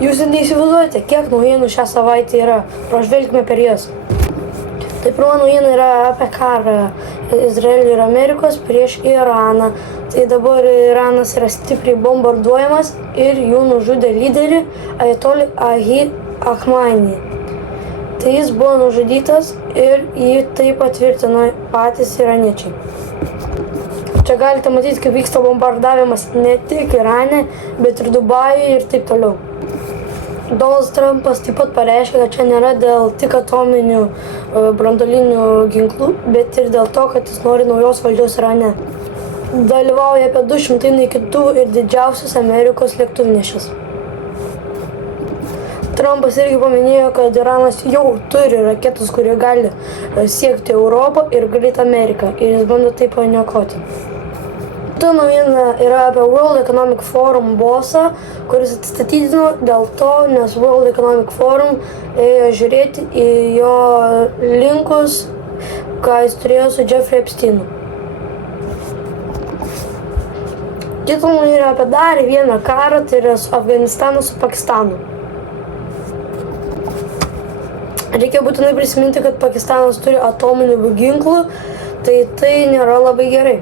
Jūs neįsivaizduojate, kiek naujienų šią savaitę yra. Pažvelgime per jas. Tai pirma naujiena yra apie karą Izraelio ir Amerikos prieš Iraną. Tai dabar Iranas yra stipriai bombarduojamas ir jų nužudė lyderį Ajatolį Ali Khamenei. Tai jis buvo nužudytas ir jį tai patvirtino patys iraniečiai. Čia galite matyti, kaip vyksta bombardavimas ne tik Irane, bet ir Dubajuje ir taip toliau. Donaldas Trumpas taip pat pareiškė, kad čia nėra dėl tik atominių branduolinių ginklų, bet ir dėl to, kad jis nori naujos valdžios Irane. Dalyvauja apie 200 naikintuvų ir didžiausias Amerikos lėktuvnešis. Trumpas irgi paminėjo, kad Iranas jau turi raketas, kurie gali siekti Europą ir greit Ameriką, ir jis bando tai paniokoti. Ta naujiena yra apie World Economic Forum bosą, kuris atsistatydino dėl to, nes World Economic Forum ėjo žiūrėti į jo linkus, ką jis turėjo su Jeffrey Epsteinu. Kita naujiena yra apie dar vieną karą, tai yra su Afganistanu su Pakistanu. Reikia būtinai prisiminti, kad Pakistanas turi atominių ginklų, tai nėra labai gerai.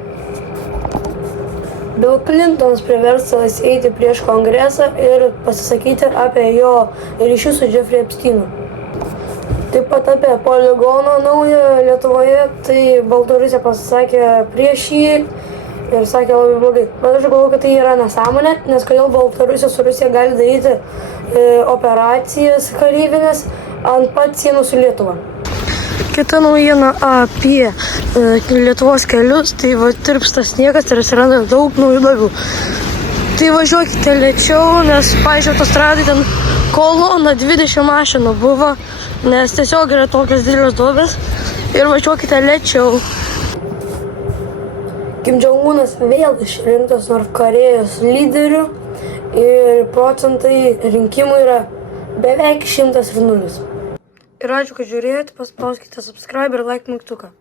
Bill Clintonas priverstas eiti prieš kongresą ir pasisakyti apie jo ryšius su Jeffrey Epsteinu. Taip pat apie poligoną naują Lietuvoje, tai Baltarusija pasisakė prieš jį ir sakė labai blogai. Bet aš galvoju, kad tai yra nesąmonė, nes kodėl Baltarusija su Rusija gali daryti operacijas karyvinės ant pat sienų su Lietuva. Kita naujiena apie Lietuvos kelius, tai tirpsta sniegas ir atsiranda daug naujų duobių. Tai važiuokite lėčiau, nes, pavyzdžiui, autostradai ten kolona 20 mašinų buvo, nes tiesiog yra tokios didelės duobės ir važiuokite lėčiau. Kim Jong-unas vėl išrinktas Nord Korėjos lyderiu ir procentai rinkimų yra beveik 100 ir 0. Ir ačiū, kad žiūrėjote, paspauskite subscribe ir like mygtuką.